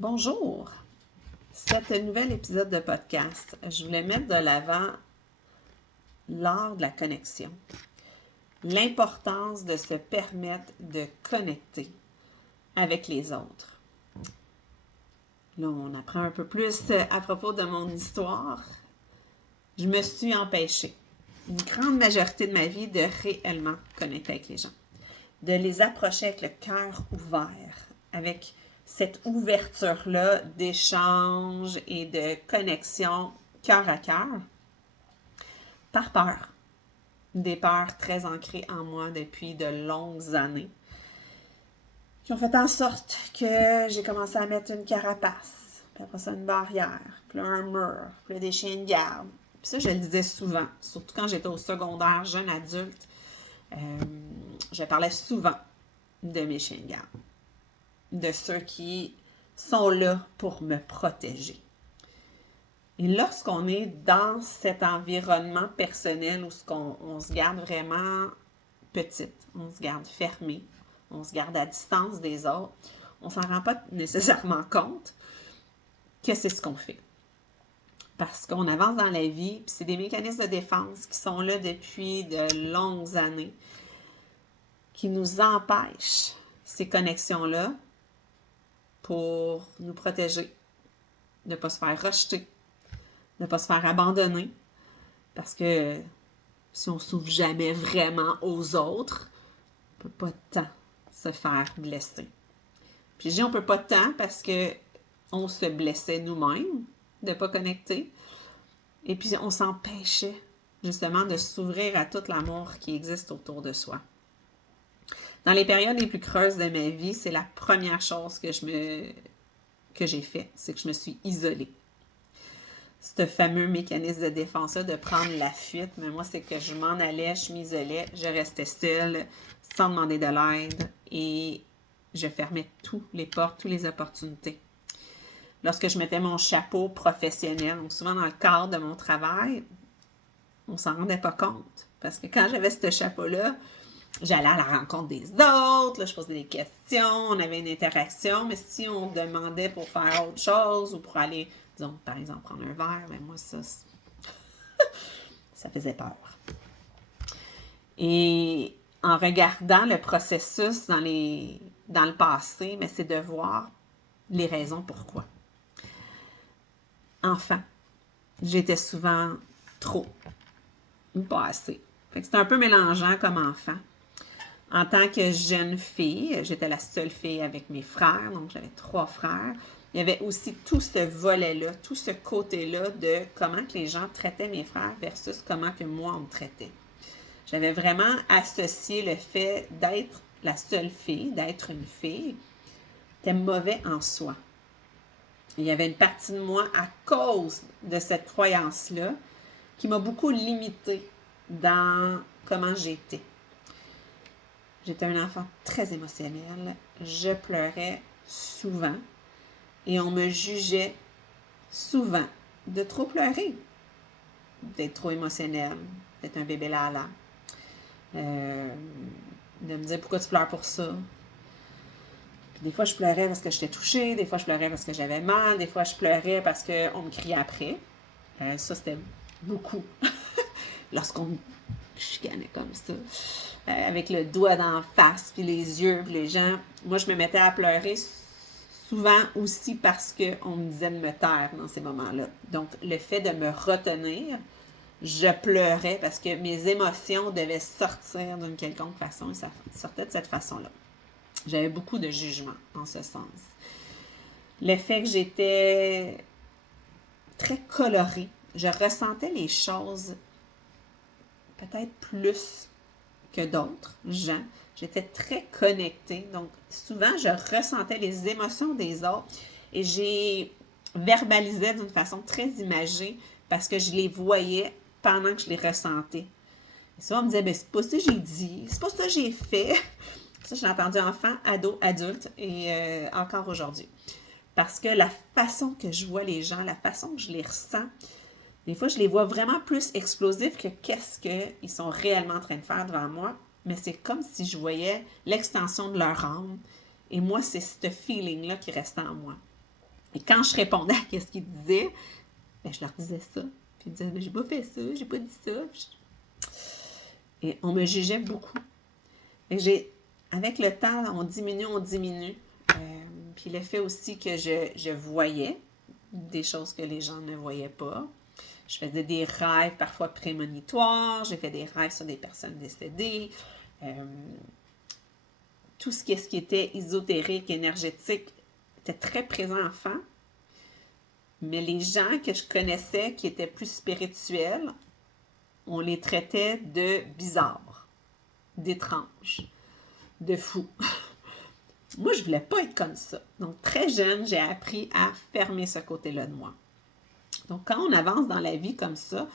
Bonjour! Cet nouvel épisode de podcast, je voulais mettre de l'avant l'art de la connexion. L'importance de se permettre de connecter avec les autres. Là, on apprend un peu plus à propos de mon histoire. Je me suis empêchée, une grande majorité de ma vie, de réellement connecter avec les gens. De les approcher avec le cœur ouvert, avec cette ouverture-là d'échange et de connexion cœur à cœur, par peur. Des peurs très ancrées en moi depuis de longues années, qui ont fait en sorte que j'ai commencé à mettre une carapace, puis après ça une barrière, puis là un mur, puis là des chiens de garde. Puis ça, je le disais souvent, surtout quand j'étais au secondaire, jeune adulte, je parlais souvent de mes chiens de garde, de ceux qui sont là pour me protéger. Et lorsqu'on est dans cet environnement personnel où on se garde vraiment petite, on se garde fermé, on se garde à distance des autres, on ne s'en rend pas nécessairement compte que c'est ce qu'on fait. Parce qu'on avance dans la vie, puis c'est des mécanismes de défense qui sont là depuis de longues années, qui nous empêchent ces connexions-là pour nous protéger, de ne pas se faire rejeter, de ne pas se faire abandonner. Parce que si on ne s'ouvre jamais vraiment aux autres, on ne peut pas tant se faire blesser. Puis je dis on ne peut pas tant parce qu'on se blessait nous-mêmes de ne pas connecter. Et puis on s'empêchait justement de s'ouvrir à tout l'amour qui existe autour de soi. Dans les périodes les plus creuses de ma vie, c'est la première chose que j'ai fait, c'est que je me suis isolée. Ce fameux mécanisme de défense-là, de prendre la fuite, mais moi, c'est que je m'en allais, je m'isolais, je restais seule, sans demander de l'aide, et je fermais toutes les portes, toutes les opportunités. Lorsque je mettais mon chapeau professionnel, donc souvent dans le cadre de mon travail, on s'en rendait pas compte. Parce que quand j'avais ce chapeau-là, j'allais à la rencontre des autres, là, je posais des questions, on avait une interaction, mais si on demandait pour faire autre chose ou pour aller, disons, par exemple, prendre un verre, ben moi, ça faisait peur. Et en regardant le processus dans le passé, mais c'est de voir les raisons pourquoi. Enfant, j'étais souvent trop, ou pas assez. Fait que c'était un peu mélangeant comme enfant. En tant que jeune fille, j'étais la seule fille avec mes frères, donc j'avais 3 frères. Il y avait aussi tout ce volet-là, tout ce côté-là de comment que les gens traitaient mes frères versus comment que moi on me traitait. J'avais vraiment associé le fait d'être la seule fille, d'être une fille, était mauvais en soi. Il y avait une partie de moi à cause de cette croyance-là qui m'a beaucoup limitée dans comment j'étais. J'étais un enfant très émotionnel. Je pleurais souvent et on me jugeait souvent de trop pleurer, d'être trop émotionnel, d'être un bébé lala, de me dire pourquoi tu pleures pour ça. Puis des fois, je pleurais parce que j'étais touchée, des fois, je pleurais parce que j'avais mal, des fois, je pleurais parce qu'on me criait après. Ça, c'était beaucoup lorsqu'on me chicanait comme ça. Avec le doigt d'en face, puis les yeux, puis les gens. Moi, je me mettais à pleurer souvent aussi parce qu'on me disait de me taire dans ces moments-là. Donc, le fait de me retenir, je pleurais parce que mes émotions devaient sortir d'une quelconque façon et ça sortait de cette façon-là. J'avais beaucoup de jugement en ce sens. Le fait que j'étais très colorée, je ressentais les choses peut-être plus que d'autres gens. J'étais très connectée. Donc, souvent, je ressentais les émotions des autres et j'ai verbalisé d'une façon très imagée parce que je les voyais pendant que je les ressentais. Et souvent, on me disait, ben, c'est pas ça que j'ai dit, c'est pas ça que j'ai fait. Ça, je l'ai entendu enfant, ado, adulte et encore aujourd'hui. Parce que la façon que je vois les gens, la façon que je les ressens, des fois, je les vois vraiment plus explosifs que qu'est-ce qu'ils sont réellement en train de faire devant moi. Mais c'est comme si je voyais l'extension de leur âme. Et moi, c'est ce feeling-là qui restait en moi. Et quand je répondais à ce qu'ils disaient, ben, je leur disais ça. Puis ils disaient, mais j'ai pas fait ça, j'ai pas dit ça. Et on me jugeait beaucoup. Et avec le temps, on diminue. Puis le fait aussi que je voyais des choses que les gens ne voyaient pas. Je faisais des rêves parfois prémonitoires, j'ai fait des rêves sur des personnes décédées. Tout ce qui était ésotérique, énergétique, était très présent enfant. Mais les gens que je connaissais qui étaient plus spirituels, on les traitait de bizarres, d'étranges, de fous. Moi, je voulais pas être comme ça. Donc, très jeune, j'ai appris à fermer ce côté-là de moi. Donc, quand on avance dans la vie comme ça,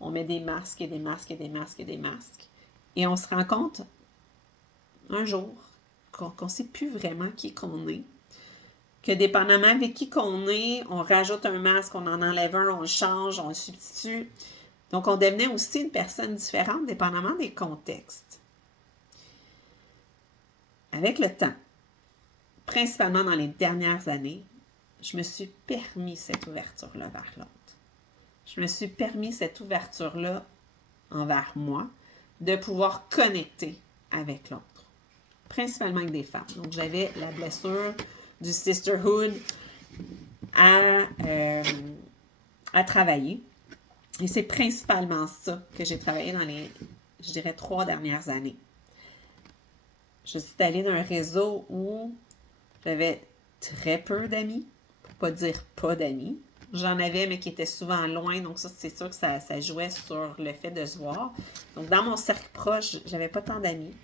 on met des masques et des masques et des masques et des masques. Et on se rend compte, un jour, qu'on ne sait plus vraiment qui qu'on est. Que dépendamment avec qui qu'on est, on rajoute un masque, on en enlève un, on le change, on le substitue. Donc, on devenait aussi une personne différente dépendamment des contextes. Avec le temps, principalement dans les dernières années, je me suis permis cette ouverture-là vers l'autre. Je me suis permis cette ouverture-là envers moi, de pouvoir connecter avec l'autre. Principalement avec des femmes. Donc, j'avais la blessure du sisterhood à travailler. Et c'est principalement ça que j'ai travaillé dans les, je dirais, 3 dernières années. Je suis allée dans un réseau où j'avais très peu d'amis, pour pas dire pas d'amis. J'en avais, mais qui étaient souvent loin, donc ça, c'est sûr que ça jouait sur le fait de se voir. Donc, dans mon cercle proche, j'avais pas tant d'amis.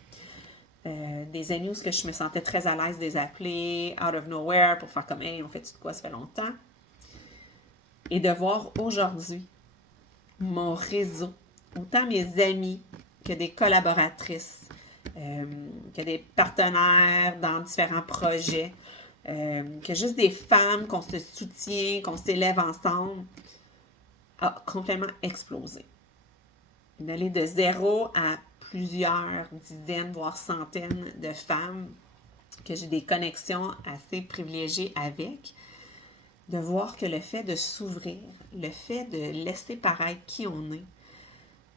Des amis où je me sentais très à l'aise de les appeler out of nowhere pour faire comme « Hey, on fait-tu de quoi? Ça fait longtemps. » Et de voir aujourd'hui mon réseau, autant mes amis que des collaboratrices, que des partenaires dans différents projets, que juste des femmes qu'on se soutient, qu'on s'élève ensemble, a complètement explosé. D'aller de 0 à plusieurs dizaines, voire centaines de femmes que j'ai des connexions assez privilégiées avec, de voir que le fait de s'ouvrir, le fait de laisser paraître qui on est,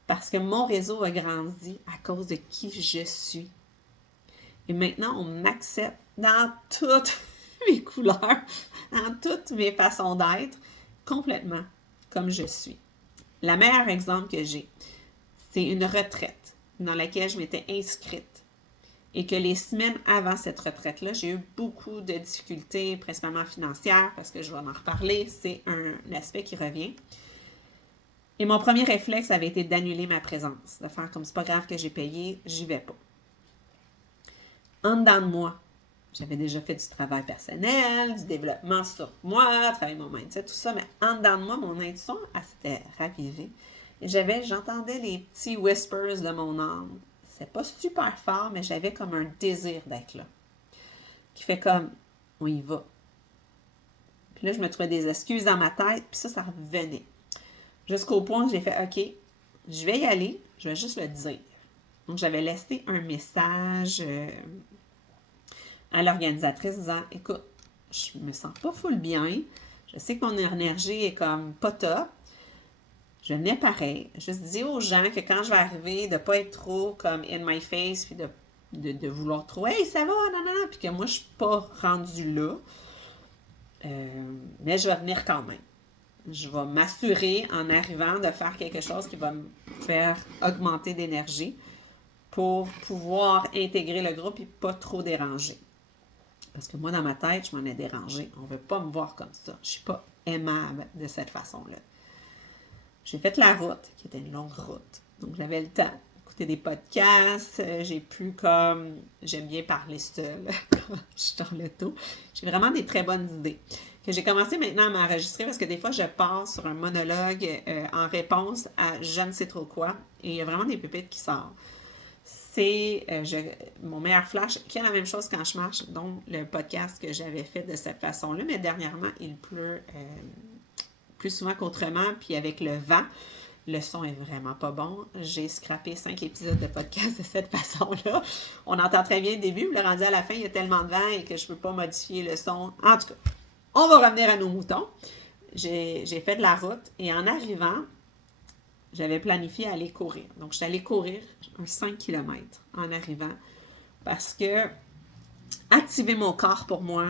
parce que mon réseau a grandi à cause de qui je suis. Et maintenant, on m'accepte dans toutes mes couleurs, dans toutes mes façons d'être, complètement comme je suis. Le meilleur exemple que j'ai, c'est une retraite dans laquelle je m'étais inscrite et que les semaines avant cette retraite-là, j'ai eu beaucoup de difficultés, principalement financières, parce que je vais en reparler, c'est un aspect qui revient. Et mon premier réflexe avait été d'annuler ma présence, de faire comme c'est pas grave que j'ai payé, j'y vais pas. En dedans de moi, j'avais déjà fait du travail personnel, du développement sur moi, travailler mon mindset, tout ça, mais en dedans de moi, mon intuition, elle s'était ravivée. Et j'entendais les petits whispers de mon âme. C'est pas super fort, mais j'avais comme un désir d'être là. Qui fait comme, on y va. Puis là, je me trouvais des excuses dans ma tête, puis ça revenait. Jusqu'au point où j'ai fait, OK, je vais y aller, je vais juste le dire. Donc, j'avais laissé un message à l'organisatrice disant, écoute, je me sens pas full bien, je sais que mon énergie est comme pas top, je venais pareil. Juste dire aux gens que quand je vais arriver, de ne pas être trop comme in my face, puis de vouloir trop, hey, ça va, non, puis que moi, je ne suis pas rendue là. Mais je vais venir quand même. Je vais m'assurer en arrivant de faire quelque chose qui va me faire augmenter d'énergie pour pouvoir intégrer le groupe et pas trop déranger. Parce que moi, dans ma tête, je m'en ai dérangé. On ne veut pas me voir comme ça. Je ne suis pas aimable de cette façon-là. J'ai fait la route, qui était une longue route. Donc, j'avais le temps d'écouter des podcasts. J'ai pu comme... J'aime bien parler seule quand je suis dans l'auto. J'ai vraiment des très bonnes idées. Que j'ai commencé maintenant à m'enregistrer parce que des fois, je pars sur un monologue en réponse à je ne sais trop quoi. Et il y a vraiment des pépites qui sortent. C'est mon meilleur flash qui est la même chose quand je marche. Donc, le podcast que j'avais fait de cette façon-là. Mais dernièrement, il pleut... plus souvent qu'autrement, puis avec le vent, le son est vraiment pas bon. J'ai scrappé 5 épisodes de podcast de cette façon-là. On entend très bien le début, mais le rendu à la fin, il y a tellement de vent et que je peux pas modifier le son. En tout cas, on va revenir à nos moutons. J'ai fait de la route et en arrivant, j'avais planifié aller courir. Donc, je suis allée courir un 5 km en arrivant parce que activer mon corps pour moi,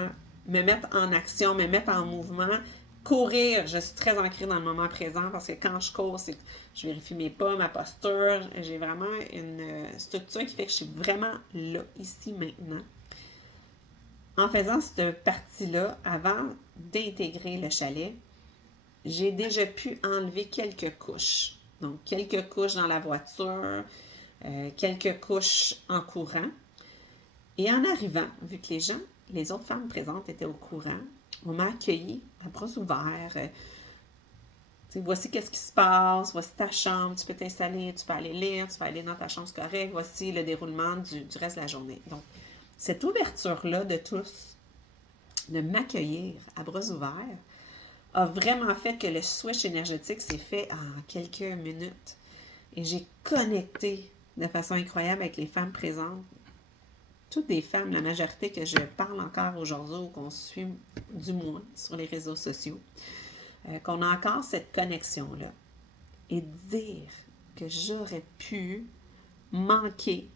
me mettre en action, me mettre en mouvement, courir, je suis très ancrée dans le moment présent parce que quand je cours, je vérifie mes pas, ma posture, j'ai vraiment une structure qui fait que je suis vraiment là, ici, maintenant. En faisant cette partie-là, avant d'intégrer le chalet, j'ai déjà pu enlever quelques couches. Donc, quelques couches dans la voiture, quelques couches en courant. Et en arrivant, vu que les autres femmes présentes étaient au courant, on m'a accueilli à bras ouverts. Voici qu'est-ce qui se passe, voici ta chambre, tu peux t'installer, tu peux aller lire, tu peux aller dans ta chambre, c'est correct, voici le déroulement du reste de la journée. Donc, cette ouverture-là de tous, de m'accueillir à bras ouverts, a vraiment fait que le switch énergétique s'est fait en quelques minutes. Et j'ai connecté de façon incroyable avec les femmes présentes. Toutes des femmes, la majorité que je parle encore aujourd'hui ou qu'on suit du moins sur les réseaux sociaux, qu'on a encore cette connexion-là. Et dire que j'aurais pu manquer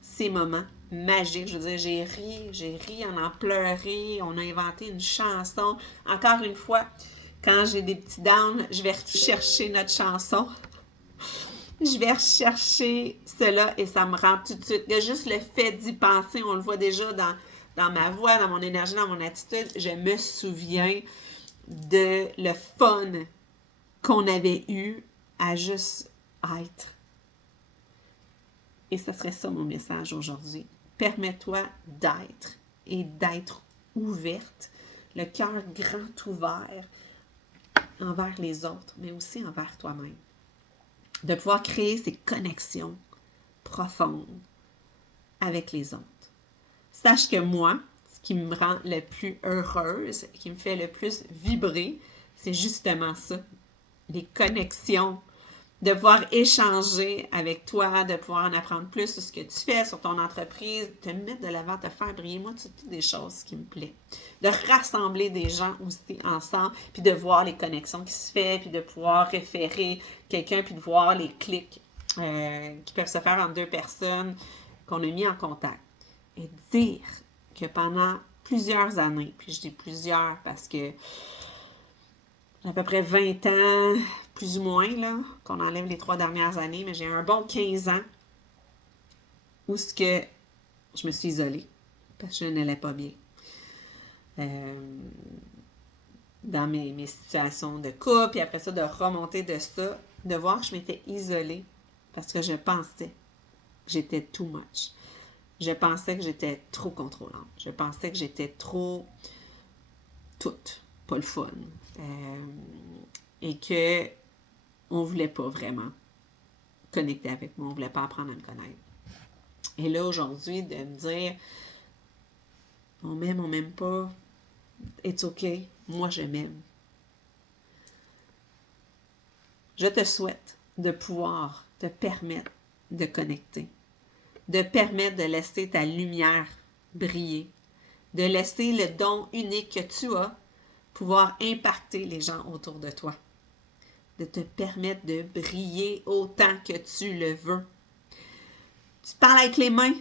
ces moments magiques. Je veux dire, j'ai ri, on en pleurait, on a inventé une chanson. Encore une fois, quand j'ai des petits downs, je vais chercher notre chanson. Je vais rechercher cela et ça me rend tout de suite. Il y a juste le fait d'y penser, on le voit déjà dans ma voix, dans mon énergie, dans mon attitude. Je me souviens de le fun qu'on avait eu à juste être. Et ce serait ça mon message aujourd'hui. Permets-toi d'être et d'être ouverte, le cœur grand ouvert envers les autres, mais aussi envers toi-même. De pouvoir créer ces connexions profondes avec les autres. Sache que moi, ce qui me rend le plus heureuse, qui me fait le plus vibrer, c'est justement ça. Les connexions, de pouvoir échanger avec toi, de pouvoir en apprendre plus sur ce que tu fais, sur ton entreprise, te mettre de l'avant, te faire briller. Moi, c'est toutes des choses qui me plaisent. De rassembler des gens aussi ensemble, puis de voir les connexions qui se font, puis de pouvoir référer quelqu'un, puis de voir les clics qui peuvent se faire entre deux personnes qu'on a mis en contact. Et dire que pendant plusieurs années, puis je dis plusieurs parce que à peu près 20 ans, plus ou moins, là, qu'on enlève les 3 dernières années, mais j'ai un bon 15 ans où ce que je me suis isolée parce que je n'allais pas bien. Dans mes situations de couple, puis après ça, de remonter de ça, de voir que je m'étais isolée parce que je pensais que j'étais too much. Je pensais que j'étais trop contrôlante. Je pensais que j'étais trop toute, pas le fun. Et que on voulait pas vraiment connecter avec moi, on voulait pas apprendre à me connaître. Et là, aujourd'hui, de me dire, on m'aime pas, it's okay, moi je m'aime. Je te souhaite de pouvoir te permettre de connecter, de permettre de laisser ta lumière briller, de laisser le don unique que tu as pouvoir impacter les gens autour de toi, de te permettre de briller autant que tu le veux. Tu parles avec les mains,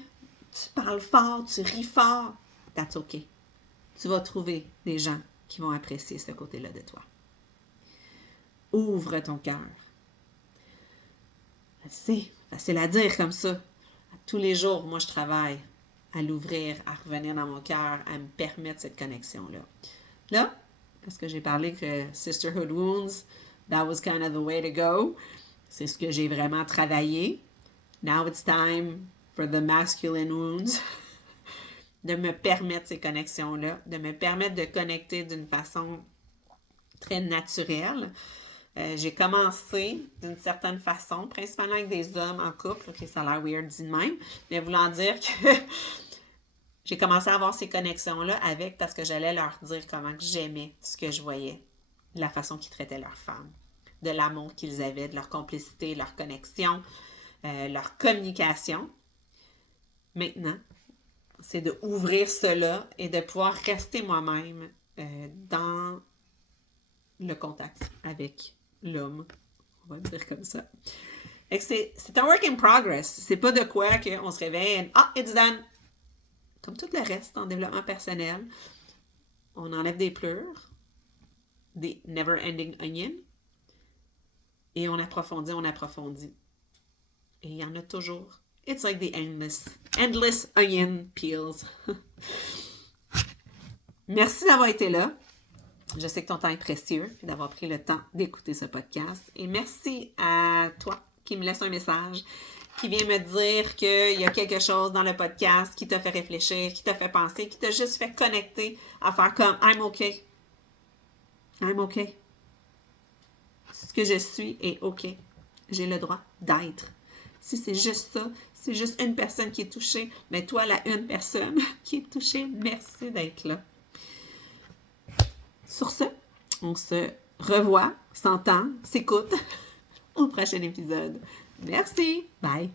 tu parles fort, tu ris fort, that's OK. Tu vas trouver des gens qui vont apprécier ce côté-là de toi. Ouvre ton cœur. C'est facile à dire comme ça. Tous les jours, moi, je travaille à l'ouvrir, à revenir dans mon cœur, à me permettre cette connexion-là. Là, parce que j'ai parlé que Sisterhood Wounds, that was kind of the way to go. C'est ce que j'ai vraiment travaillé. Now it's time for the masculine wounds. De me permettre ces connexions-là, de me permettre de connecter d'une façon très naturelle. J'ai commencé d'une certaine façon, principalement avec des hommes en couple, okay, ça a l'air weird dit de même, mais voulant dire que j'ai commencé à avoir ces connexions-là avec parce que j'allais leur dire comment j'aimais ce que je voyais, de la façon qu'ils traitaient leurs femmes, de l'amour qu'ils avaient, de leur complicité, leur connexion, leur communication. Maintenant, c'est d'ouvrir cela et de pouvoir rester moi-même dans le contact avec l'homme. On va le dire comme ça. C'est un work in progress. C'est pas de quoi qu'on se réveille et it's done. Comme tout le reste en développement personnel, on enlève des pleurs, des never-ending onions, et on approfondit, on approfondit. Et il y en a toujours. It's like the endless onion peels. Merci d'avoir été là. Je sais que ton temps est précieux et d'avoir pris le temps d'écouter ce podcast. Et merci à toi qui me laisse un message, qui vient me dire qu'il y a quelque chose dans le podcast qui t'a fait réfléchir, qui t'a fait penser, qui t'a juste fait connecter à faire comme I'm okay. I'm okay. Ce que je suis est OK. J'ai le droit d'être. Si c'est juste ça, c'est juste une personne qui est touchée, mais toi, la une personne qui est touchée, merci d'être là. Sur ce, on se revoit, s'entend, s'écoute au prochain épisode. Merci. Bye.